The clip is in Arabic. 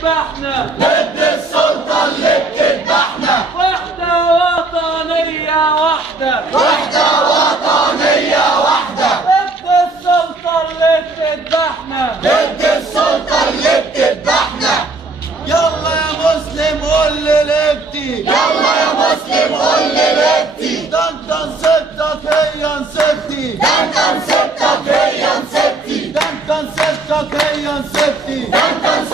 بتذبحنا، ضد السلطة اللي بتذبحنا. وحدة وطنية واحدة، وحدة وطنية واحدة. ضد السلطة اللي بتذبحنا، ضد السلطة اللي بتذبحنا. يلا يا مسلم قول للابتي، يلا يا مسلم قول للابتي. ده انت نسيبتك هي نسيبتي، ده انت نسيبتك هي نسيبتي. ده انت نسيبتك هي نسيبتي. ده انت